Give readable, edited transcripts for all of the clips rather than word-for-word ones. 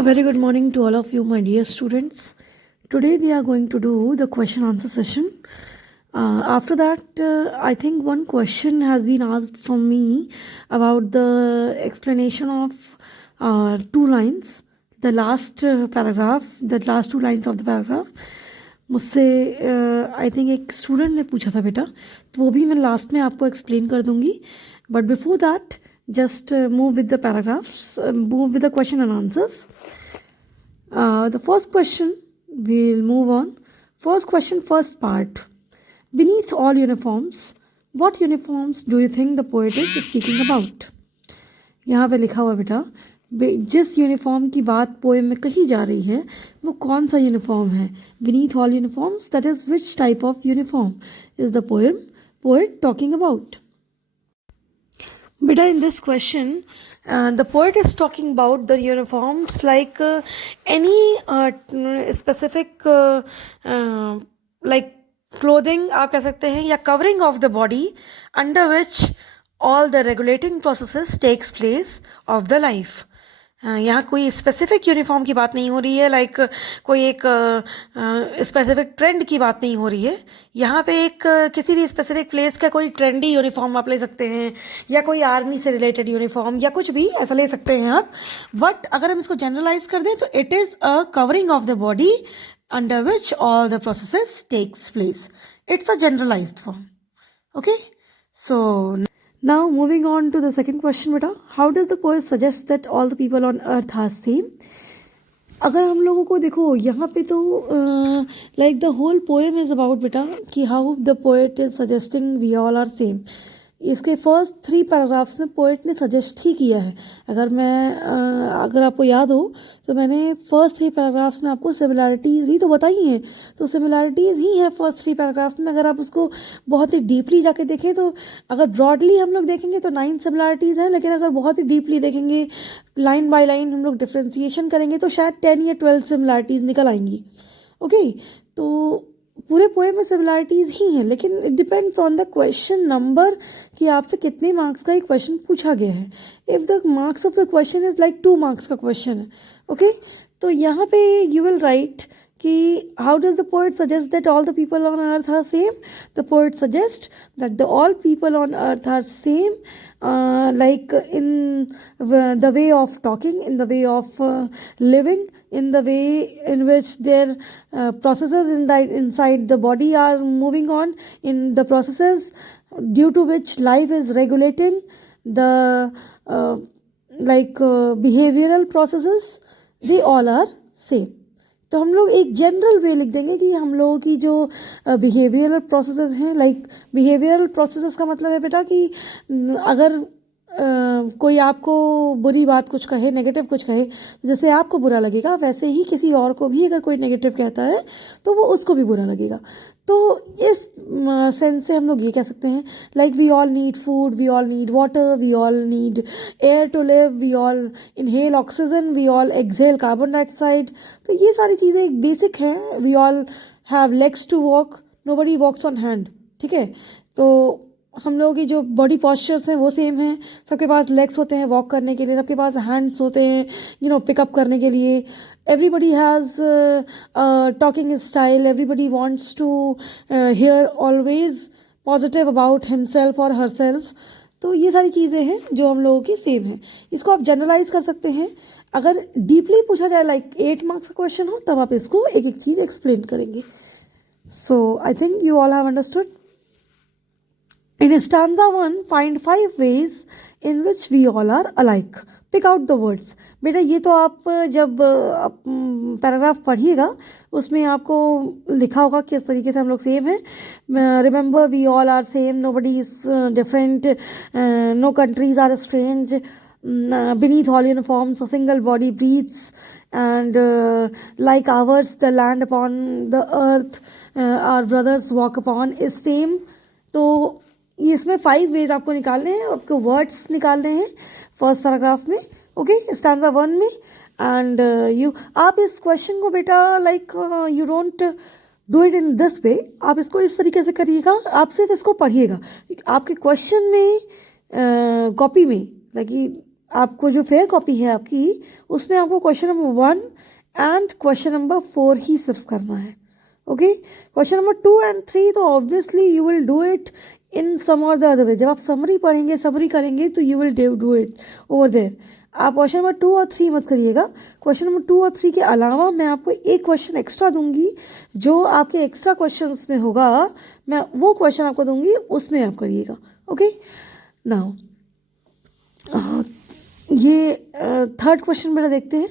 A very good morning to all of you, my dear students. Today we are going to do the question answer session. After that, I think one question has been asked from me about the explanation of two lines, the last paragraph, the last two lines of the paragraph. मुझसे I think एक student ने पूछा था बेटा, तो वो भी मैं लास्ट में आपको एक्सप्लेन कर दूंगी. But before that just move with the paragraphs, move with the question and answers. The first question, we'll move on. First question, first part. Beneath all uniforms, what uniforms do you think the poet is speaking about? यहाँ पे लिखा हुआ बेटा, जिस uniform की बात poem में कही जा रही है वो कौन सा यूनिफॉर्म है? Beneath all uniforms, that is which type of uniform is the poet talking about? Beta, in this question, the poet is talking about the uniforms like any specific like clothing आप कह सकते हैं, या covering of the body under which all the regulating processes takes place of the life. यहाँ कोई specific uniform की बात नहीं हो रही है, लाइक कोई एक स्पेसिफिक ट्रेंड की बात नहीं हो रही है. यहाँ पे एक किसी भी स्पेसिफिक प्लेस का कोई ट्रेंडी यूनिफॉर्म आप ले सकते हैं, या कोई आर्मी से रिलेटेड यूनिफॉर्म, या कुछ भी ऐसा ले सकते हैं आप. बट अगर हम इसको जनरलाइज कर दें तो it is a covering of the body under which all the processes takes place. It's a generalised form. Okay, so now moving on to the second question beta, how does the poet suggest that all the people on earth are same? अगर हम लोगों को देखो यहाँ पे तो like the whole poem is about बेटा कि how the poet is suggesting we all are same. इसके फर्स्ट 3 पैराग्राफ्स में पोएट ने सजेस्ट ही किया है. अगर आपको याद हो तो मैंने फर्स्ट 3 पैराग्राफ्स में आपको सिमिलैरिटीज़ ही तो बताई हैं. तो सिमिलैरिटीज़ ही है फर्स्ट 3 पैराग्राफ्स में. अगर आप उसको बहुत ही डीपली जाके देखें तो अगर ब्रॉडली हम लोग देखेंगे तो 9 सिमिलैरिटीज़ हैं, लेकिन अगर बहुत ही डीपली देखेंगे लाइन बाय लाइन हम लोग डिफ्रेंसिएशन करेंगे तो शायद 10 या 12 सिमिलैरिटीज़ निकल आएंगी. ओके, तो पूरे पोएम में सिमिलैरिटीज़ ही हैं, लेकिन it depends on the question number कि आपसे कितने मार्क्स का एक क्वेश्चन पूछा गया है. If the marks of the question is like 2 marks का क्वेश्चन है, ओके, तो यहाँ पे यू विल राइट कि how does the poet suggest that all the people on earth are same. The poet suggest that the all people on earth are same, like in the way of talking, in the way of living, in the way in which their processes inside the body are moving on, in the processes due to which life is regulating, the behavioral processes, they all are same. तो हम लोग एक general वे लिख देंगे कि हम लोगों की जो बिहेवियरल प्रोसेसेस हैं, लाइक बिहेवियरल प्रोसेसेस का मतलब है बेटा कि अगर कोई आपको बुरी बात कुछ कहे, नेगेटिव कुछ कहे, जैसे आपको बुरा लगेगा वैसे ही किसी और को भी अगर कोई नेगेटिव कहता है तो वो उसको भी बुरा लगेगा. तो इस सेंस से हम लोग ये कह सकते हैं like we all need food, we all need water, we all need air to live, we all inhale oxygen, we all exhale carbon dioxide. तो ये सारी चीज़ें एक बेसिक हैं. We all have legs to walk, nobody walks on hand. ठीक है, तो हम लोगों की जो बॉडी पॉस्चर्स हैं वो सेम हैं. सबके पास लेग्स होते हैं वॉक करने के लिए, सबके पास हैंड्स होते हैं पिकअप करने के लिए. everybody has talking style, everybody wants to hear always positive about himself or herself. तो ये सारी चीज़ें हैं जो हम लोगों की सेम हैं. इसको आप जनरलाइज कर सकते हैं. अगर डीपली पूछा जाए लाइक 8 मार्क्स का क्वेश्चन हो तब आप इसको एक एक चीज़ एक्सप्लेन करेंगे. So I think you all have understood. In stanza 1, find 5 ways in which we all are alike. Pick out the words. बेटा ये तो आप जब पैराग्राफ पढ़िएगा उसमें आपको लिखा होगा किस तरीके से हम लोग सेम हैं. Remember we all are same, nobody is different, no countries are strange, beneath all uniforms a single body breathes, and like ours the land upon the earth our brothers walk upon is same. तो ये इसमें 5 veg आपको निकालने हैं, आपको words निकालने हैं first paragraph में. ओके, स्टैंजा 1 में. एंड आप इस क्वेश्चन को बेटा like you don't do it in this way. आप इसको इस तरीके से करिएगा, आप सिर्फ इसको पढ़िएगा. आपके क्वेश्चन में कॉपी में लाइक आपको जो फेयर कॉपी है आपकी, उसमें आपको question number 1 and question number 4 ही सिर्फ करना है. ओके, क्वेश्चन नंबर 2 एंड 3 तो obviously you will do it in some और द अदर वे. जब आप समरी पढ़ेंगे, समरी करेंगे तो you will do it over there. आप क्वेश्चन नंबर 2 और 3 मत करिएगा. क्वेश्चन नंबर 2 और 3 के अलावा मैं आपको एक क्वेश्चन एक्स्ट्रा दूंगी, जो आपके एक्स्ट्रा क्वेश्चंस में होगा, मैं वो क्वेश्चन आपको दूंगी, उसमें आप करिएगा. ओके, नाउ ये थर्ड क्वेश्चन मेरा देखते हैं.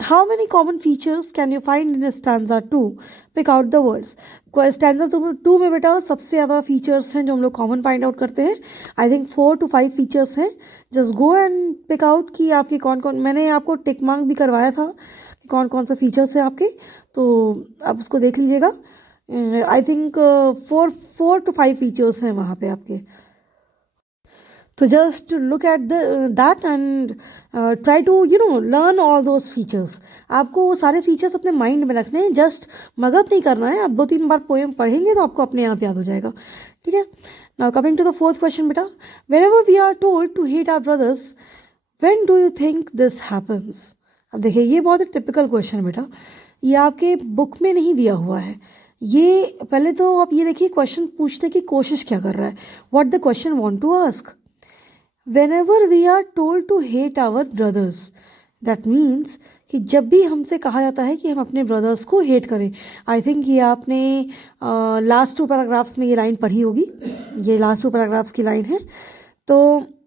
How many common features can you find in stanza 2? Pick out the words. Stanza 2 में बेटा सबसे ज़्यादा फीचर्स हैं जो हम लोग कॉमन फाइंड आउट करते हैं. आई थिंक 4 to 5 फीचर्स हैं. Just go and pick out कि आपके कौन कौन, मैंने आपको टिक मार्क भी करवाया था कि कौन कौन से फीचर्स हैं आपके, तो आप उसको देख लीजिएगा. आई थिंक 4 to 5 फीचर्स हैं वहाँ पे आपके. तो just look at that and try to learn all those features. आपको वो सारे फीचर्स अपने माइंड में रखने हैं, जस्ट मगअप नहीं करना है. आप 2-3 बार पोएम पढ़ेंगे तो आपको अपने आप याद हो जाएगा. ठीक है. Now coming to the fourth question बेटा. Whenever we are told to hate our brothers, when do you think this happens? अब देखिए, ये बहुत ही टिपिकल क्वेश्चन है बेटा. ये आपके बुक में नहीं दिया हुआ है. ये पहले तो आप ये देखिए क्वेश्चन पूछने की कोशिश क्या कर रहा है. What the question want to ask. Whenever we are told to hate our brothers, that means कि जब भी हमसे कहा जाता है कि हम अपने ब्रदर्स को हेट करें. आई थिंक ये आपने लास्ट 2 पैराग्राफ्स में ये लाइन पढ़ी होगी. ये लास्ट 2 पैराग्राफ्स की लाइन है. तो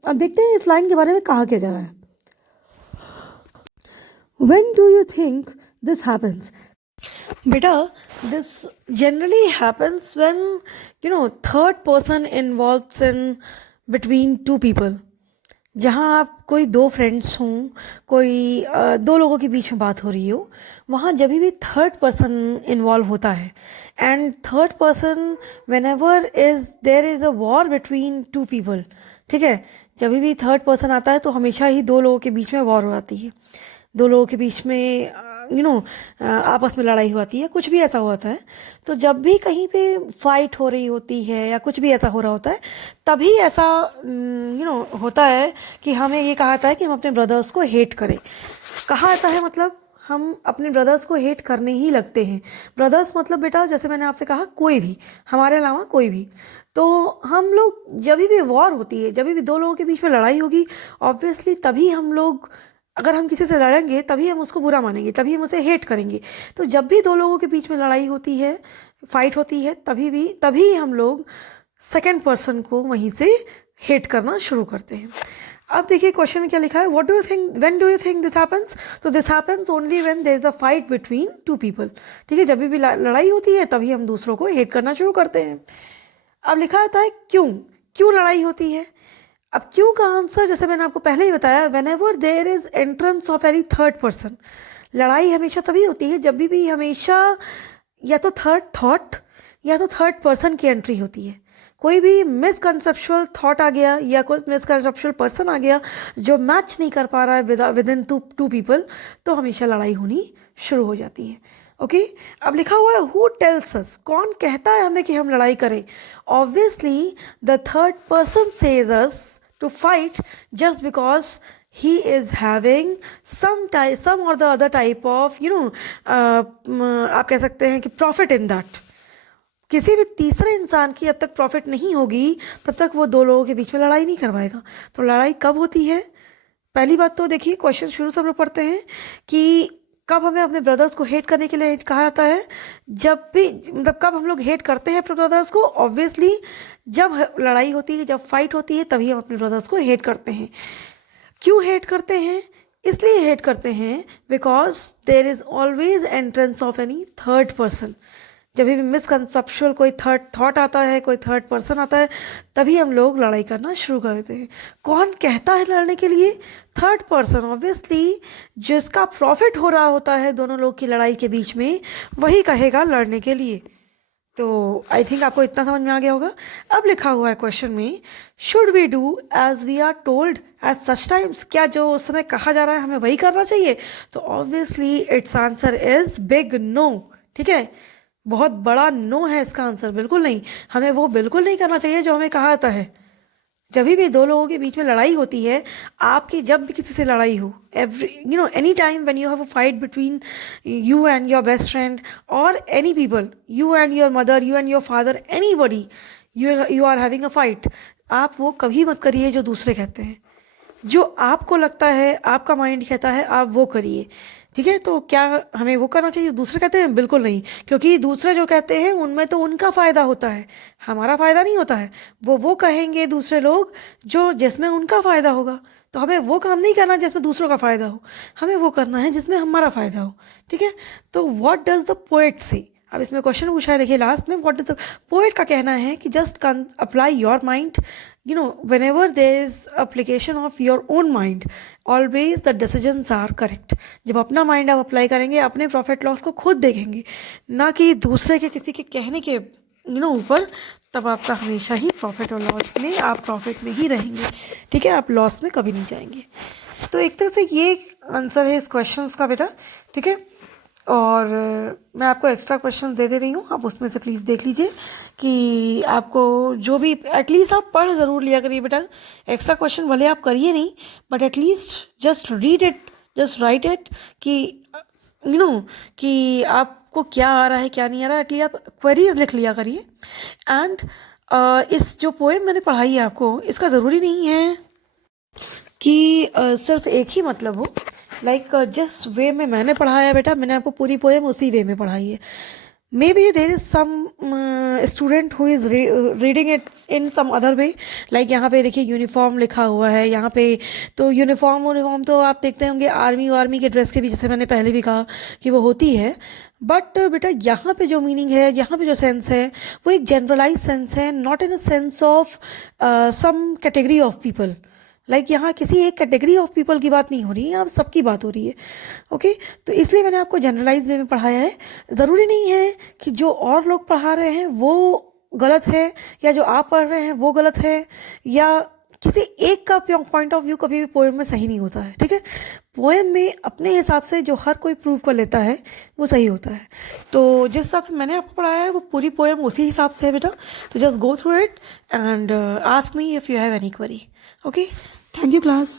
अब देखते हैं इस लाइन के बारे में कहा क्या जा रहा है. When do you think this happens? बेटा, this generally happens when third person involves in between 2 people. जहाँ आप कोई 2 फ्रेंड्स हों, कोई 2 लोगों के बीच में बात हो रही हो, वहाँ जब भी थर्ड पर्सन इन्वॉल्व होता है. And third person whenever there is a war between 2 people. ठीक है, जब भी थर्ड पर्सन आता है तो हमेशा ही 2 लोगों के बीच में वॉर हो जाती है. 2 लोगों के बीच में आपस में लड़ाई होती है, कुछ भी ऐसा होता है. तो जब भी कहीं पे फाइट हो रही होती है या कुछ भी ऐसा हो रहा होता है, तभी ऐसा होता है कि हमें ये कहा जाता है कि हम अपने ब्रदर्स को हेट करें. कहा जाता है मतलब हम अपने ब्रदर्स को हेट करने ही लगते हैं. ब्रदर्स मतलब बेटा, जैसे मैंने आपसे कहा, कोई भी, हमारे अलावा कोई भी. तो हम लोग जब भी वॉर होती है, जब भी 2 लोगों के बीच में लड़ाई होगी, ऑब्वियसली तभी हम लोग, अगर हम किसी से लड़ेंगे तभी हम उसको बुरा मानेंगे, तभी हम उसे हेट करेंगे. तो जब भी 2 लोगों के बीच में लड़ाई होती है, फाइट होती है, तभी हम लोग सेकंड पर्सन को वहीं से हेट करना शुरू करते हैं. अब देखिए क्वेश्चन में क्या लिखा है. What do you think, when do you think this happens? तो this happens only when there is a fight between 2 people. ठीक है, जब भी लड़ाई होती है तभी हम दूसरों को हेट करना शुरू करते हैं. अब लिखा जाता है क्यों लड़ाई होती है. अब क्यों का आंसर जैसे मैंने आपको पहले ही बताया, whenever there is entrance of any third person. लड़ाई हमेशा तभी होती है जब भी हमेशा या तो थर्ड थॉट या तो थर्ड पर्सन की एंट्री होती है. कोई भी मिसकंसेप्चुअल थॉट आ गया या कोई मिसकंसेप्चुअल पर्सन आ गया जो मैच नहीं कर पा रहा है विद इन 2 पीपल, तो हमेशा लड़ाई होनी शुरू हो जाती है. ओके, अब लिखा हुआ है हु टेल्स अस, कौन कहता है हमें कि हम लड़ाई करें. Obviously the third person says us to fight just because he is having some or the other type of आप कह सकते हैं कि profit in that. किसी भी तीसरे इंसान की जब तक प्रॉफिट नहीं होगी तब तक वो 2 लोगों के बीच में लड़ाई नहीं करवाएगा. तो लड़ाई कब होती है? पहली बात तो देखिए, क्वेश्चन शुरू से हम लोग पढ़ते हैं कि कब हमें अपने ब्रदर्स को हेट करने के लिए कहा जाता है. जब भी मतलब कब हम लोग हेट करते हैं अपने ब्रदर्स को, ऑब्वियसली जब लड़ाई होती है, जब फाइट होती है, तभी हम अपने ब्रदर्स को हेट करते हैं. क्यों हेट करते हैं? इसलिए हेट करते हैं because there is always entrance of any third person. जब भी मिसकंसेप्चुअल कोई थर्ड थॉट आता है, कोई थर्ड पर्सन आता है, तभी हम लोग लड़ाई करना शुरू कर देते हैं. कौन कहता है लड़ने के लिए? Third person. ऑब्वियसली जिसका प्रॉफिट हो रहा होता है दोनों लोग की लड़ाई के बीच में, वही कहेगा लड़ने के लिए. तो आई थिंक आपको इतना समझ में आ गया होगा. अब लिखा हुआ है क्वेश्चन में, should we do as we are told at such times. क्या जो उस समय कहा जा रहा है हमें वही करना चाहिए? तो obviously its answer is big no. ठीक है, बहुत बड़ा नो है इसका आंसर. बिल्कुल नहीं, हमें वो बिल्कुल नहीं करना चाहिए जो हमें कहा जाता है. जब भी दो लोगों के बीच में लड़ाई होती है, आपकी जब भी किसी से लड़ाई हो, any time when you have a fight between you and your best friend और any people, you and your mother, you and your father, anybody, you are having a fight, आप वो कभी मत करिए जो दूसरे कहते हैं। जो आपको लगता है, आपका माइंड कहता है, आप वो करिए, ठीक है। तो क्या हमें वो करना चाहिए दूसरे कहते हैं? बिल्कुल नहीं, क्योंकि दूसरे जो कहते हैं उनमें तो उनका फ़ायदा होता है, हमारा फ़ायदा नहीं होता है। वो कहेंगे दूसरे लोग जो जिसमें उनका फ़ायदा होगा, तो हमें वो काम नहीं करना जिसमें दूसरों का फ़ायदा हो, हमें वो करना है जिसमें हमारा फ़ायदा हो, ठीक है। तो व्हाट डज द पोएट से, अब इसमें क्वेश्चन पूछा है, देखिए लास्ट में, व्हाट डज द पोएट का कहना है कि just apply your mind, whenever there is application of your own mind, always the decisions are correct। जब अपना माइंड आप अप्लाई करेंगे, अपने प्रॉफिट लॉस को खुद देखेंगे, ना कि दूसरे के किसी के कहने के ऊपर, तब आपका हमेशा ही प्रॉफिट और लॉस में, आप प्रॉफिट में ही रहेंगे, ठीक है, आप लॉस में कभी नहीं जाएंगे। तो एक तरह से ये आंसर है इस क्वेश्चन का बेटा, ठीक है। और मैं आपको एक्स्ट्रा क्वेश्चन दे रही हूँ, आप उसमें से प्लीज़ देख लीजिए कि आपको जो भी, एटलीस्ट आप पढ़ ज़रूर लिया करिए बेटा। एक्स्ट्रा क्वेश्चन भले आप करिए नहीं, but at least just read it, just right it, कि कि आपको क्या आ रहा है, क्या नहीं आ रहा है, एटलीस्ट आप क्वेरीज लिख लिया करिए। एंड इस जो पोएम मैंने पढ़ाई है आपको, इसका ज़रूरी नहीं है कि सिर्फ एक ही मतलब हो। जिस वे में मैंने पढ़ाया बेटा, मैंने आपको पूरी पोएम उसी वे में पढ़ाई है। Maybe there is some student who is reading it in some other way. यहाँ पे देखिए यूनिफॉर्म लिखा हुआ है यहाँ पे, तो यूनिफॉर्म तो आप देखते होंगे आर्मी के ड्रेस के भी, जैसे मैंने पहले भी कहा कि वो होती है। बट बेटा यहाँ पे जो मीनिंग है, यहाँ पे जो सेंस है, वो एक जनरलाइज सेंस है, not in a sense of some category of people. यहाँ किसी एक कैटेगरी ऑफ पीपल की बात नहीं हो रही है, यहाँ सबकी बात हो रही है, ओके। तो इसलिए मैंने आपको जनरलाइज वे में पढ़ाया है। ज़रूरी नहीं है कि जो और लोग पढ़ा रहे हैं वो गलत है, या जो आप पढ़ रहे हैं वो गलत है, या किसी एक का पॉइंट ऑफ व्यू कभी भी पोएम में सही नहीं होता है, ठीक है। पोएम में अपने हिसाब से जो हर कोई प्रूव कर लेता है वो सही होता है। तो जिस हिसाब से मैंने आपको पढ़ाया है वो पूरी पोएम उसी हिसाब से है बेटा। तो just go through it and ask me if you have any query, okay. Thank you class.